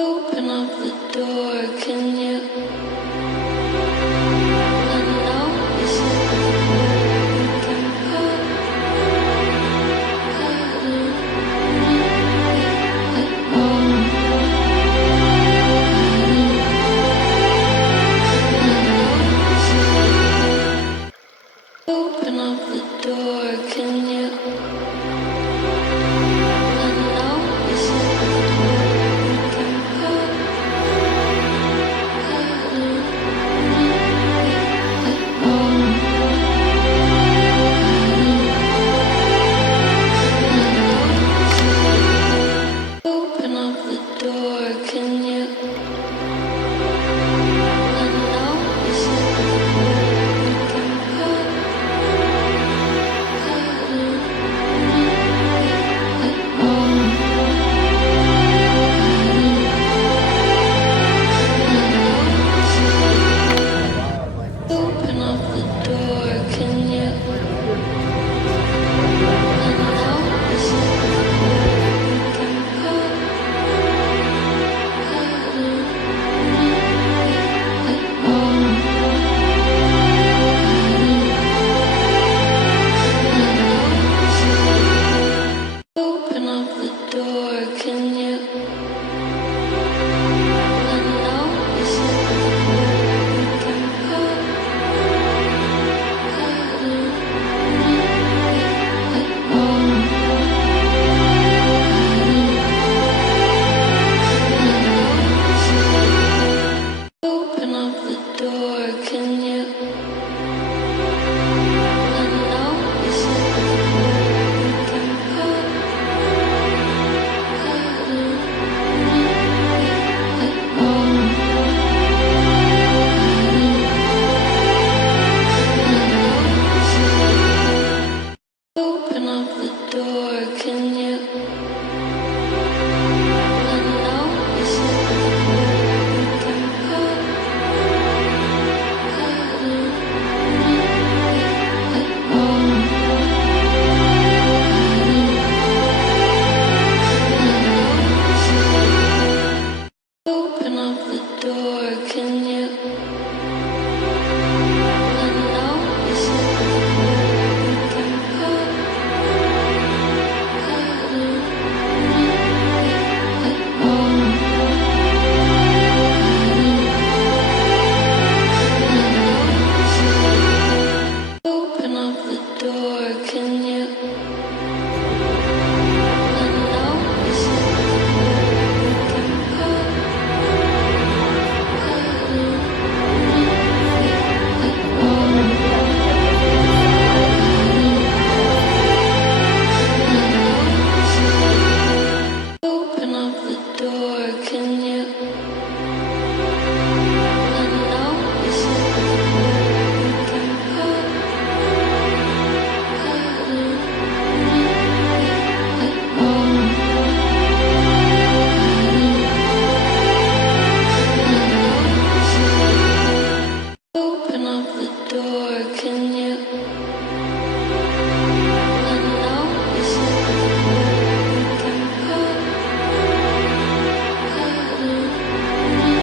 Open up the door, can you? I know you said you can put Open up the door, can you? I know you said you can put Open up the door, can you? I know you said you can put Open up the door, can you? I know you said you can put Open up the door, can you? I know you said you can put Open up the door, can you? I know you said you can put Open up the door, can you? I know you said you can put Open up the door.